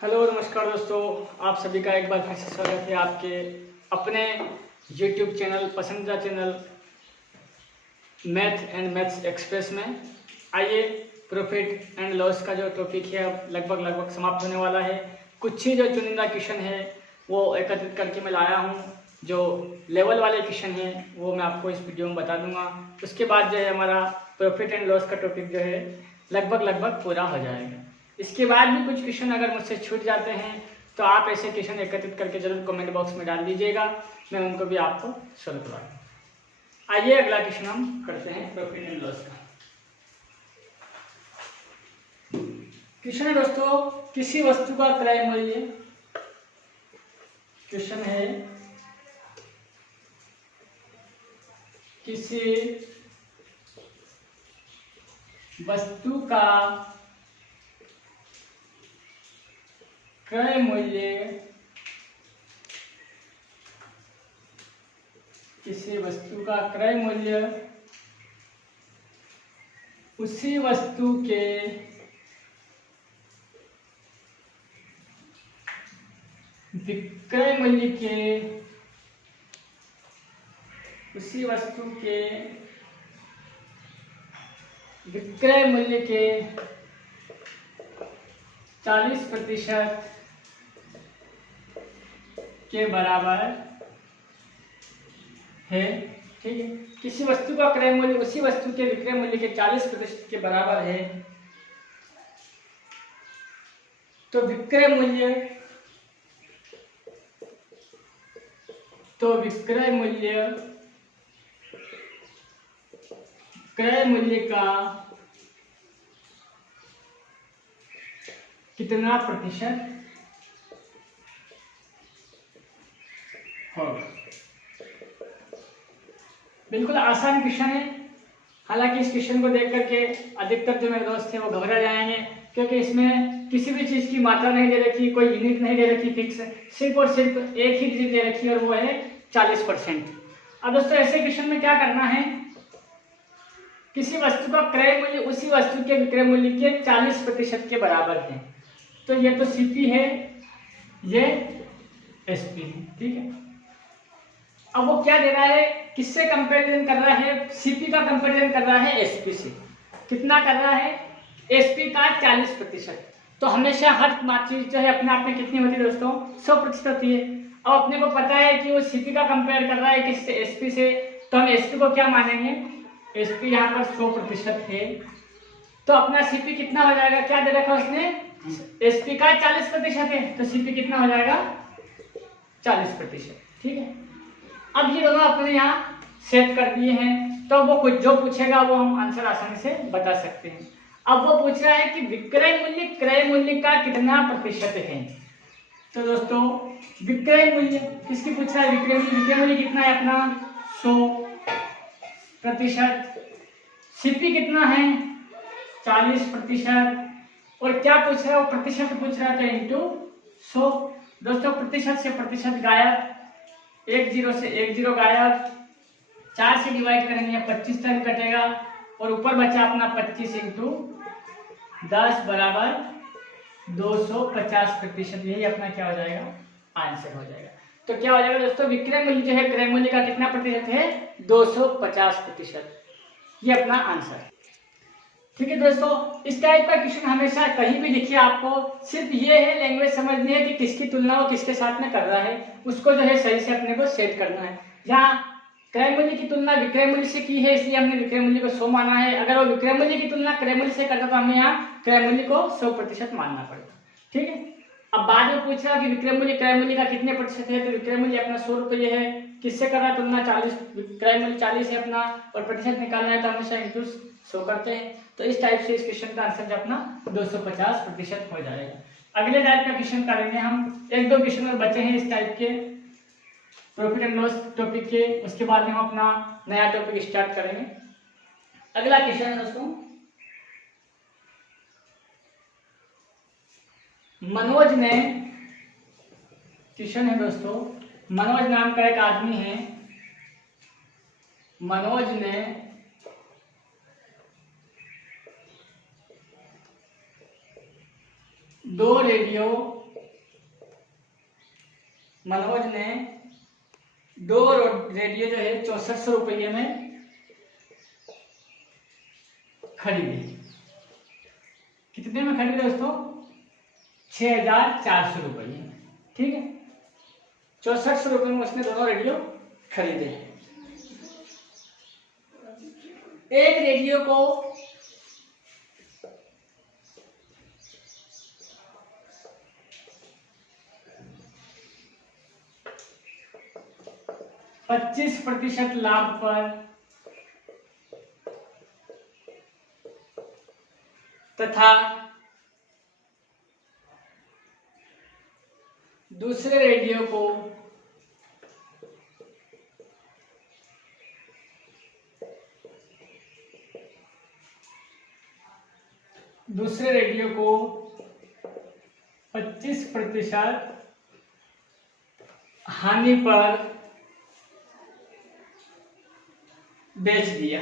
Hello नमस्कार दोस्तों, आप सभी का एक बार फिर से स्वागत है आपके अपने YouTube चैनल पसंदीदा channel math and maths express में। आइए, प्रॉफिट एंड लॉस का जो टॉपिक है अब लगभग समाप्त होने वाला है। कुछ ही जो चुनिंदा क्वेश्चन है वो एकत्रित करके मैं लाया हूँ। जो लेवल वाले क्वेश्चन हैं वो मैं आपको इस वीडियो में बता दूंगा। उसके बाद जो है हमारा प्रॉफिट एंड लॉस का टॉपिक जो है लगभग पूरा हो जाएगा। इसके बाद भी कुछ क्वेश्चन अगर मुझसे छूट जाते हैं तो आप ऐसे क्वेश्चन एकत्रित करके जरूर कमेंट बॉक्स में डाल दीजिएगा, मैं उनको भी आपको सॉल्व करवा दूँगा। आइए अगला क्वेश्चन हम करते हैं प्रॉफिट एंड लॉस का। क्वेश्चन है दोस्तों, किसी वस्तु का क्रय मूल्य, क्वेश्चन है किसी वस्तु का क्रय मूल्य, किसी वस्तु का क्रय मूल्य उसी वस्तु के विक्रय मूल्य के, उसी वस्तु के विक्रय मूल्य के 40% के बराबर है। ठीक है, किसी वस्तु का क्रय मूल्य उसी वस्तु के विक्रय मूल्य के 40% के बराबर है तो विक्रय मूल्य क्रय मूल्य का कितना प्रतिशत होगा। बिल्कुल आसान क्वेश्चन है। हालांकि इस क्वेश्चन को देख करके अधिकतर जो मेरे दोस्त थे वो घबरा जाएंगे, क्योंकि इसमें किसी भी चीज की मात्रा नहीं दे रखी, कोई यूनिट नहीं दे रखी फिक्स, सिर्फ और सिर्फ एक ही चीज दे रखी है और वो है 40%। अब दोस्तों ऐसे क्वेश्चन में क्या करना है, किसी वस्तु का क्रय मूल्य उसी वस्तु के विक्रय मूल्य के 40% के बराबर है। तो ये तो सीपी है, ये एसपी है। ठीक है, अब वो क्या दे रहा है, किससे कंपैरिजन कर रहा है, सीपी का कंपैरिजन कर रहा है एसपी से। कितना कर रहा है, एसपी का 40%। तो हमेशा हर चीज जो है अपने आप में कितनी होती है दोस्तों, 100% होती है। अब अपने को पता है कि वो सीपी का कंपेयर कर रहा है किससे, एसपी से, तो हम एसपी को क्या मानेंगे, एसपी यहाँ पर 100% है। तो अपना सीपी कितना हो जाएगा, क्या दे रखा उसने, एसपी का 40% है, तो सीपी कितना हो जाएगा 40%। ठीक है, अब ये दोनों अपने यहाँ सेट कर दिए हैं, तो वो कुछ जो पूछेगा वो हम आंसर आसानी से बता सकते हैं। अब वो पूछ रहा है कि विक्रय मूल्य क्रय मूल्य का कितना प्रतिशत है। तो दोस्तों विक्रय मूल्य किसकी पूछ रहा है, विक्रय मूल्य कितना है अपना 100%। सीपी कितना है 40%। और क्या पूछ रहा है, वो प्रतिशत पूछ रहा है, तो इंटू 100। दोस्तों प्रतिशत से प्रतिशत गायब, 1 0 से 1 0 गायब, 4 से डिवाइड करेंगे 25 टर्म कटेगा और ऊपर बचा अपना 25 इंटू 10 बराबर 250%। यही अपना क्या हो जाएगा, आंसर हो जाएगा। तो क्या हो जाएगा दोस्तों, विक्रय मूल्य जो है क्रय मूल्य का कितना प्रतिशत है, 250%। ये अपना आंसर। ठीक है दोस्तों, इस टाइप का क्वेश्चन हमेशा कहीं भी लिखिए, आपको सिर्फ ये है लैंग्वेज समझनी है कि किसकी तुलना वो किसके साथ में कर रहा है, उसको जो है सही से अपने को सेट करना है। जहाँ क्रय मूल्य की तुलना विक्रय मूल्य से की है इसलिए हमने विक्रय मूल्य को 100 माना है। अगर वो विक्रय मूल्य की तुलना क्रय मूल्य से करता तो हमें यहाँ क्रय मूल्य को 100% मानना पड़ेगा। ठीक है, अब बाद में पूछ रहा कि विक्रय मूल्य क्रय मूल्य का कितने प्रतिशत है, तो विक्रय मूल्य अपना 100 रुपये है, किससे कर रहा है तुलना 40, क्रय मूल्य 40 है अपना, और प्रतिशत निकालना है तो हमेशा इंटू 100 करते हैं। तो इस टाइप से इस क्वेश्चन का आंसर जो अपना 250% हो जाएगा। अगले टाइप का क्वेश्चन करेंगे हम, 1 2 क्वेश्चन और बचे हैं इस टाइप के प्रॉफिट एंड लॉस टॉपिक के, उसके बाद हम अपना नया टॉपिक स्टार्ट करेंगे। अगला क्वेश्चन है दोस्तों, मनोज ने, क्वेश्चन है दोस्तों, मनोज नाम का एक आदमी है, मनोज ने 2 रेडियो मनोज ने 2 रेडियो जो है 6400 रुपये में खरीदे। कितने में खरीदे दोस्तों? 6400 रुपये में। ठीक है, 6400 रुपये में उसने दोनों रेडियो खरीदे। एक रेडियो को 25% लाभ पर तथा दूसरे रेडियो को 25% हानि पर बेच दिया।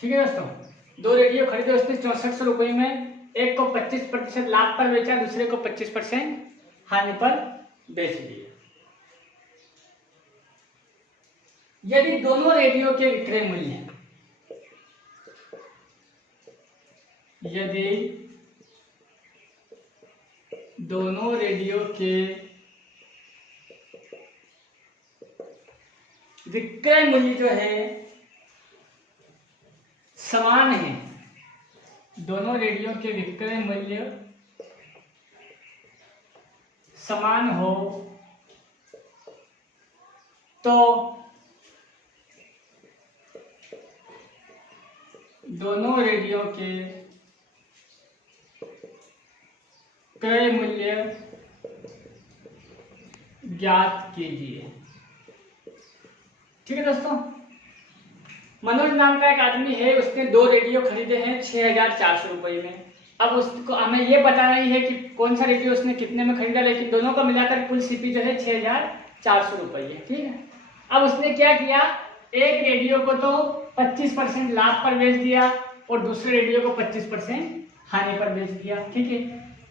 ठीक है दोस्तों, 2 रेडियो खरीदे उसने 6400 रुपये में। एक को 25% लाभ पर बेचा, दूसरे को 25% हानि पर बेच दिया। यदि दोनों रेडियो के विक्रय मूल्य जो है समान है, दोनों रेडियो के विक्रय मूल्य समान हो तो दोनों रेडियो के क्रय मूल्य ज्ञात कीजिए। ठीक है दोस्तों, मनोज नाम का एक आदमी है, उसने 2 रेडियो खरीदे हैं 6400 रुपये में। अब उसको हमें ये पता नहीं है कि कौन सा रेडियो उसने कितने में खरीदा, लेकिन दोनों का मिलाकर कुल सीपी जो है 6400 रुपये। ठीक है, अब उसने क्या किया, एक रेडियो को तो 25% लाभ पर बेच दिया और दूसरे रेडियो को 25% हानि पर बेच दिया। ठीक है,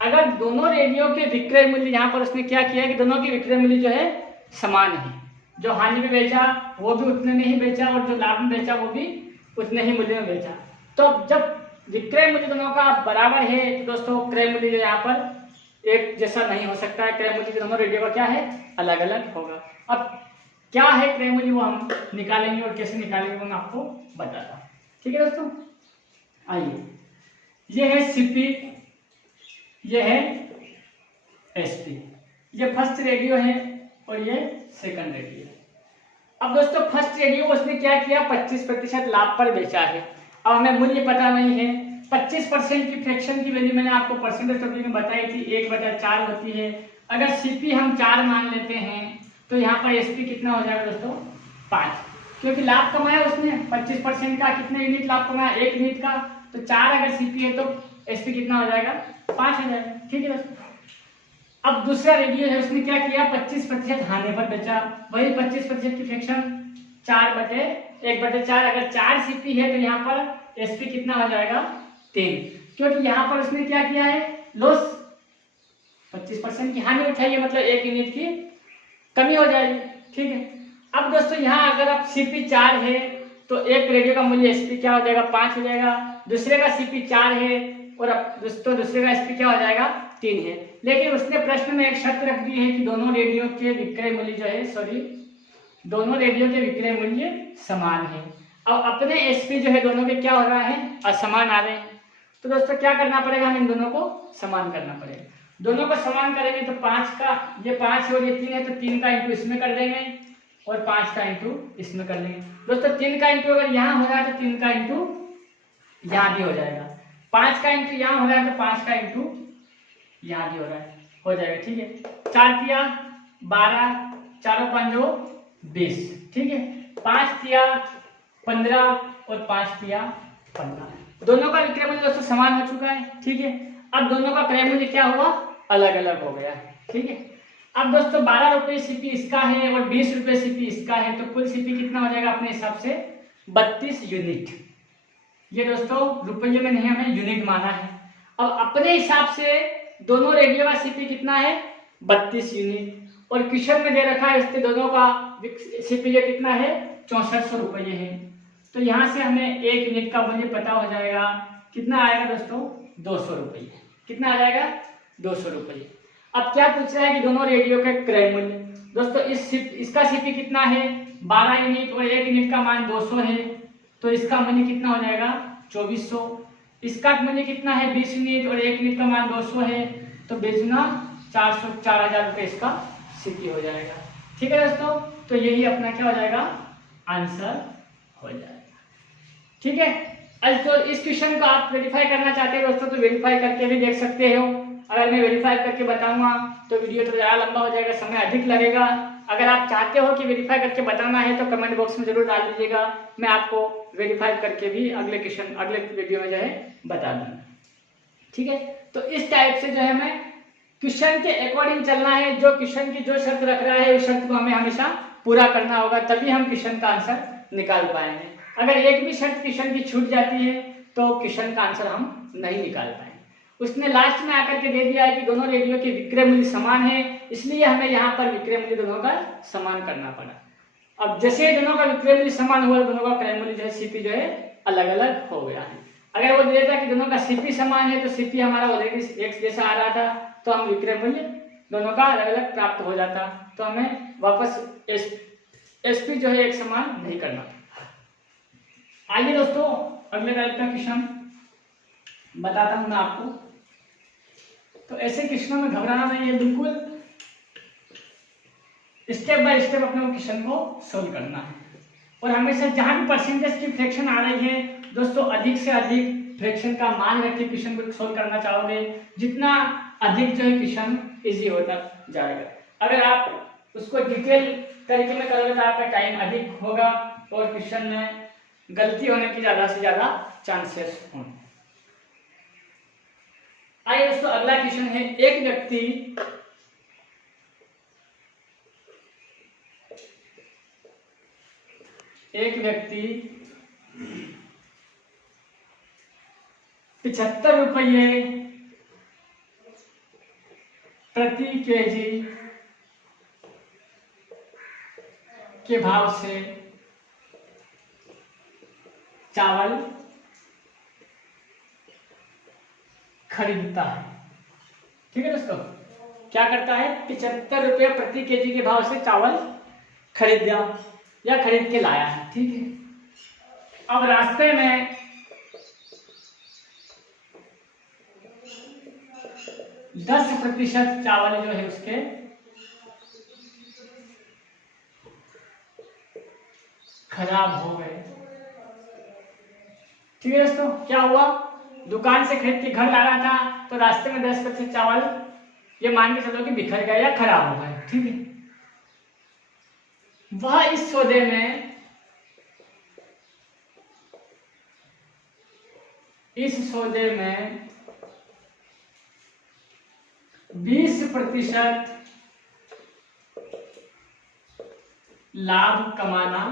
अगर दोनों रेडियो के विक्रय मूल्य, यहाँ पर उसने क्या किया कि दोनों के विक्रय मूल्य जो है समान है, जो हानि में बेचा वो भी उतने में ही बेचा और जो लाभ में बेचा वो भी उतने ही मूल्य में बेचा। तो जब विक्रय मूल्य दोनों का बराबर है तो दोस्तों क्रय मूल्य जो यहाँ पर एक जैसा नहीं हो सकता है, क्रय मूल्य दोनों रेडियो का क्या है, अलग अलग होगा। अब क्या है क्रय मूल्य वो हम निकालेंगे और कैसे निकालेंगे वो मैं आपको बताता हूँ। ठीक है दोस्तों, आइए, ये है सीपी, ये है एसपी, ये फर्स्ट रेडियो है और ये सेकंड रेडियो है। अब दोस्तों फर्स्ट रेडियो उसने क्या किया, 25% लाभ पर बेचा है। अब हमें मूल्य पता नहीं है, 25% की फ्रैक्शन की वैल्यू मैंने आपको परसेंटेज टॉपिक में बताई थी, 1/4 होती है। अगर सीपी हम 4 मान लेते हैं तो यहाँ पर एसपी कितना हो जाएगा दोस्तों, 5, क्योंकि लाभ कमाया उसने 25% का, कितने यूनिट लाभ कमाया, 1 यूनिट का, तो 4 अगर सीपी है तो एसपी कितना हो जाएगा, 5 हो जाएगा। ठीक है दोस्तों, अब दूसरा रेडियो है, उसने क्या किया, 25% हानि पर बेचा, वही 25% की फ्रैक्शन 4/1/4, अगर 4 सीपी है तो यहाँ पर एसपी कितना हो जाएगा, 3, क्योंकि यहाँ पर उसने क्या किया है, लॉस 25% की हानि उठाई है, मतलब 1 यूनिट की कमी हो जाएगी। ठीक है, अब दोस्तों यहाँ अगर आप सीपी 4 है तो एक रेडियो का मूल्य एसपी क्या हो जाएगा, 5 हो जाएगा, दूसरे का सीपी 4 है और अब दोस्तों दूसरे का एसपी क्या हो जाएगा, 3 है। लेकिन उसने प्रश्न में एक शर्त रख दी है कि दोनों रेडियो के विक्रय मूल्य जो है दोनों रेडियो के विक्रय मूल्य समान है। अब अपने एसपी जो है दोनों के क्या हो रहा है, असमान आ रहे हैं। तो दोस्तों क्या करना पड़ेगा, हम इन दोनों को समान करना पड़ेगा। दोनों को समान करेंगे तो 5 का, ये 5 है और ये 3 है, तो 3 का इंटू इसमें कर देंगे और 5 का इंटू इसमें कर लेंगे। दोस्तों 3 का इंटू अगर यहाँ हो रहा है तो 3 का इंटू यहाँ भी हो जाएगा, 5 का इंटू यहाँ हो रहा है तो 5 का इंटू यहाँ भी हो जाएगा। ठीक है, 4 तिया 12, 4 5 20, ठीक है, 5 तिया 15 और 5 तिया 15। दोनों का विक्रय मूल्य दोस्तों समान हो चुका है। ठीक है, अब दोनों का क्रय मूल्य क्या हुआ, अलग अलग हो गया है। ठीक है, अब दोस्तों 12 रुपये सीपी इसका है और 20 रुपये सीपी इसका है, तो कुल सीपी कितना हो जाएगा अपने हिसाब से 32 यूनिट। ये दोस्तों रुपये में नहीं, हमें यूनिट माना है। अब अपने हिसाब से दोनों रेडियो का सीपी कितना है 32 यूनिट, और क्वेश्चन में दे रखा है इसके दोनों का सीपी जो कितना है 6400 रुपये है। तो यहाँ से हमें एक यूनिट का मूल्य पता हो जाएगा, कितना आएगा दोस्तों 200 रुपये। कितना आ जाएगा 200 रुपये। अब क्या पूछ रहा है कि दोनों रेडियो का क्रय मूल्य। दोस्तों इसका सीपी कितना है 12 यूनिट और एक यूनिट का मान 200 है, तो इसका मूल्य कितना हो जाएगा 2400। इसका मूल्य कितना है 20 यूनिट और एक यूनिट का मान 200 है, तो बेचना 4000 रुपये इसका सीपी हो जाएगा। ठीक है दोस्तों, तो यही अपना क्या हो जाएगा आंसर हो जाएगा। ठीक है, आज तो इस क्वेश्चन को आप वेरीफाई करना चाहते हैं दोस्तों तो वेरीफाई करके भी देख सकते हो। अगर मैं वेरीफाई करके बताऊंगा तो वीडियो तो ज़्यादा लंबा हो जाएगा, समय अधिक लगेगा। अगर आप चाहते हो कि वेरीफाई करके बताना है तो कमेंट बॉक्स में जरूर डाल दीजिएगा, मैं आपको वेरीफाई करके भी अगले वीडियो में जो है बता दूंगा। ठीक है, तो इस टाइप से जो है मैं क्वेश्चन के अकॉर्डिंग चलना है। जो क्वेश्चन की जो शर्त रख रहा है उस शर्त को हमें हमेशा पूरा करना होगा, तभी हम क्वेश्चन का आंसर निकाल पाएंगे। अगर एक भी शर्त क्वेश्चन की छूट जाती है तो क्वेश्चन का आंसर हम नहीं निकाल पाएंगे। उसने लास्ट में आकर के दे दिया है कि दोनों रेडियो के विक्रय मूल्य समान है, इसलिए हमें यहाँ पर विक्रय मूल्य दोनों का समान करना पड़ा। अब जैसे दोनों का विक्रय मूल्य समान हुआ, दोनों का क्रय मूल्य जो है सीपी जो है अलग अलग हो गया है। अगर वो दे देता कि दोनों का सीपी समान है तो सीपी हमारा ऑलरेडी एक जैसा आ रहा था, तो हम विक्रय मूल्य दोनों का अलग अलग प्राप्त हो जाता, तो हमें वापस एसपी जो है एक समान नहीं करना था। आइए दोस्तों अगले टाइप का क्वेश्चन बताता हूं मैं आपको। तो ऐसे क्वेश्चनों में घबराना नहीं है, बिल्कुल स्टेप बाय स्टेप अपने क्वेश्चन को सोल्व करना है। और हमेशा जहां भी परसेंटेज की फ्रैक्शन आ रही है दोस्तों, अधिक से अधिक फ्रैक्शन का मान रख के क्वेश्चन को सोल्व करना चाहोगे, जितना अधिक जो है क्वेश्चन इजी होता जाएगा। अगर आप उसको डिटेल तरीके में करोगे तो आपका टाइम अधिक होगा और क्वेश्चन में गलती होने की ज्यादा से ज्यादा चांसेस होंगे। आइए दोस्तों अगला क्वेश्चन है, एक व्यक्ति ₹75 प्रति केजी के भाव से चावल खरीदता है। ठीक है दोस्तों, क्या करता है ₹75 प्रति केजी के भाव से चावल खरीदा या खरीद के लाया है। ठीक है, अब रास्ते में 10% चावल जो है उसके खराब हो गए। ठीक है दोस्तों, क्या हुआ, दुकान से खरीद के घर आ रहा था तो रास्ते में 10% चावल ये मान के चलो कि बिखर गए या खराब हो गए। ठीक है, वह इस सौदे में में 20% लाभ कमाना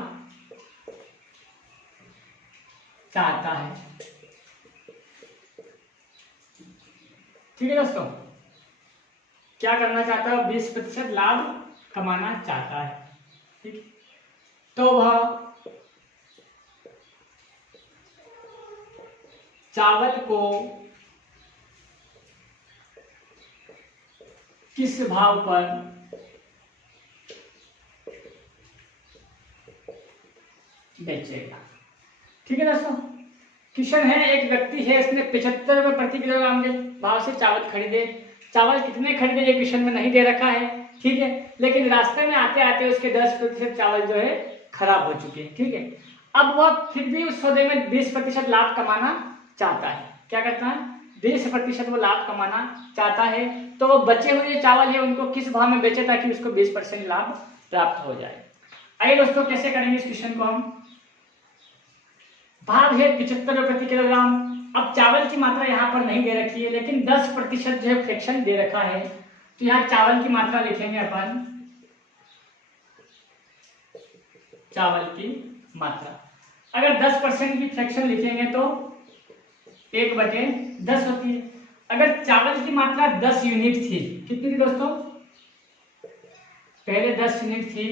चाहता है। ठीक है दोस्तों, क्या करना चाहता है, 20% लाभ कमाना चाहता है। ठीक, तो वह चावल को किस भाव पर बेचेगा। ठीक है दोस्तों, क्वेश्चन है, एक व्यक्ति है, इसने 75 रुपये प्रति किलोग्राम के भाव से चावल खरीदे। चावल कितने खरीदे ये क्वेश्चन में नहीं दे रखा है। ठीक है, लेकिन रास्ते में आते आते उसके 10% चावल जो है खराब हो चुके हैं। ठीक है, अब वह फिर भी उस सौदे में 20% लाभ कमाना चाहता है। क्या करता है, 20% वो लाभ कमाना चाहता है, तो वो बचे हुए चावल है उनको किस भाव में बेचे ताकि उसको 20% लाभ प्राप्त हो जाए। आइए दोस्तों कैसे करेंगे इस क्वेश्चन को हम। भाव है 75 रुपये प्रति किलोग्राम। अब चावल की मात्रा यहाँ पर नहीं दे रखी है, लेकिन 10% जो है फ्रैक्शन दे रखा है, तो यहाँ चावल की मात्रा लिखेंगे अपन, चावल की मात्रा। अगर 10% की फ्रैक्शन लिखेंगे तो 1/10 होती है। अगर चावल की मात्रा 10 यूनिट थी, कितनी थी दोस्तों? पहले 10 यूनिट थी,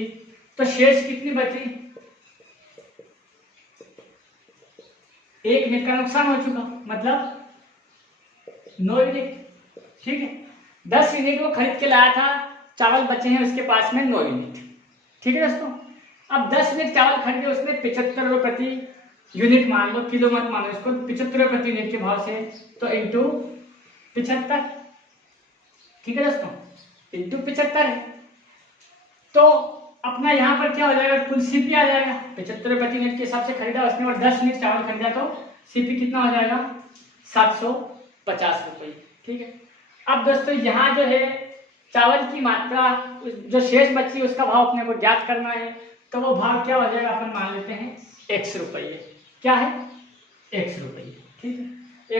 तो शेष कितनी बची? 1 यूनिट का नुकसान हो चुका, मतलब 9 यूनिट। ठीक है, 10 यूनिट वो खरीद के लाया था, चावल बचे हैं उसके पास में 9 यूनिट। ठीक है दोस्तों, अब 10 यूनिट चावल खरीदे उसने 75 रुपये प्रति यूनिट मान लो, किलो मत मान लो इसको, 75 रुपये प्रति यूनिट के भाव से, तो इंटू 75। ठीक है दोस्तों, इंटू 75 है, तो अपना यहाँ पर क्या हो जाएगा, कुल सीपी आ जाएगा। 75 रुपये प्रति यूनिट के हिसाब से खरीदा उसने और 10 यूनिट चावल खरीदा, तो सीपी कितना हो जाएगा? 750 रुपये। ठीक है, अब दोस्तों यहाँ जो है चावल की मात्रा जो शेष बची उसका भाव अपने को ज्ञात करना है, तो वो भाव क्या हो जाएगा, अपन मान लेते हैं x रुपये। क्या है? x रुपये। ठीक है,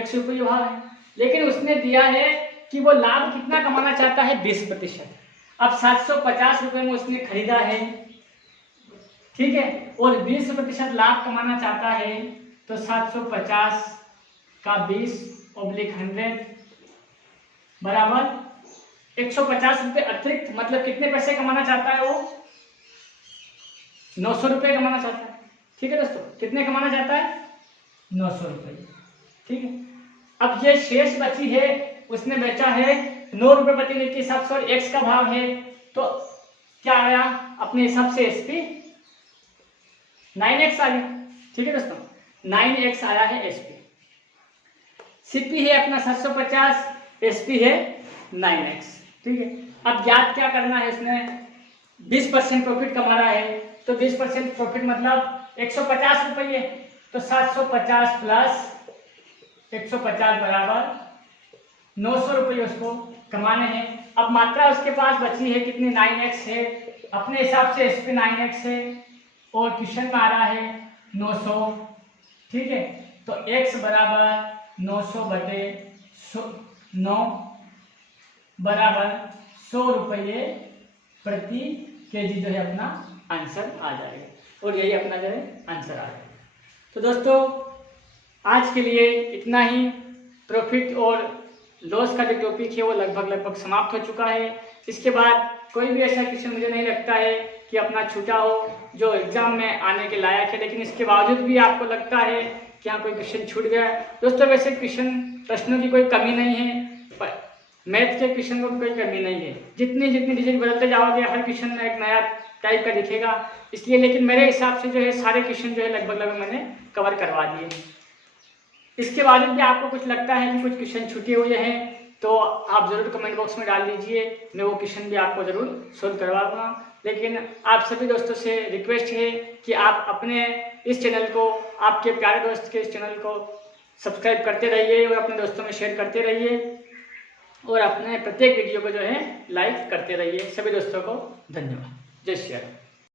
x रुपये भाव है, लेकिन उसने दिया है कि वो लाभ कितना कमाना चाहता है, 20%। अब 750 रुपये में उसने खरीदा है, ठीक है, और 20% लाभ कमाना चाहता है, तो 750 का 20/100 बराबर 150 रुपये अतिरिक्त, मतलब कितने पैसे कमाना चाहता है वो? 900 रुपये कमाना चाहता है। ठीक है दोस्तों, कितने कमाना चाहता है? 900 रुपये। ठीक है, अब ये शेष बची है उसने बेचा है 9 रुपये प्रति यूनिट के हिसाब से, और एक्स का भाव है, तो क्या आया अपने हिसाब से? एसपी 9x आ गया। ठीक है दोस्तों, 9x आया है एसपी। सीपी है अपना 750, एसपी है 9x। ठीक है, अब ज्ञात क्या करना है, इसने 20% प्रॉफिट कमा रहा है, तो 20% प्रॉफिट मतलब 150 रुपये, तो 750 प्लस 150 बराबर 900 रुपये उसको कमाने हैं। अब मात्रा उसके पास बची है कितनी? 9x है, अपने हिसाब से एसपी 9x है, और क्वेश्चन में आ रहा है 900। ठीक है, तो x बराबर 900 बटे 9 बराबर 100 रुपये प्रति केजी जो है अपना आंसर आ जाएगा, और यही अपना जो है आंसर आ जाएगा। तो दोस्तों आज के लिए इतना ही। प्रॉफिट और लॉस का जो टॉपिक है वो लगभग समाप्त हो चुका है। इसके बाद कोई भी ऐसा क्वेश्चन मुझे नहीं लगता है कि अपना छूटा हो जो एग्जाम में आने के लायक है, लेकिन इसके बावजूद भी आपको लगता है कि यहाँ कोई क्वेश्चन छूट गया है। दोस्तों वैसे क्वेश्चन प्रश्नों की कोई कमी नहीं है, मैथ के क्वेश्चन को कोई कमी नहीं है, जितनी डिजिट बदलते जाओगे हर क्वेश्चन में एक नया टाइप का दिखेगा, इसलिए। लेकिन मेरे हिसाब से जो है सारे क्वेश्चन जो है लगभग मैंने कवर करवा दिए। इसके बाद भी आपको कुछ लगता है कि कुछ क्वेश्चन छूटे हुए हैं, तो आप ज़रूर कमेंट बॉक्स में डाल दीजिए, मैं वो क्वेश्चन भी आपको ज़रूर सोल्व करवा दूँगा। लेकिन आप सभी दोस्तों से रिक्वेस्ट है कि आप अपने इस चैनल को, आपके प्यारे दोस्त के इस चैनल को सब्सक्राइब करते रहिए और अपने दोस्तों में शेयर करते रहिए, और अपने प्रत्येक वीडियो को जो है लाइक करते रहिए। सभी दोस्तों को धन्यवाद। जय श्री राम।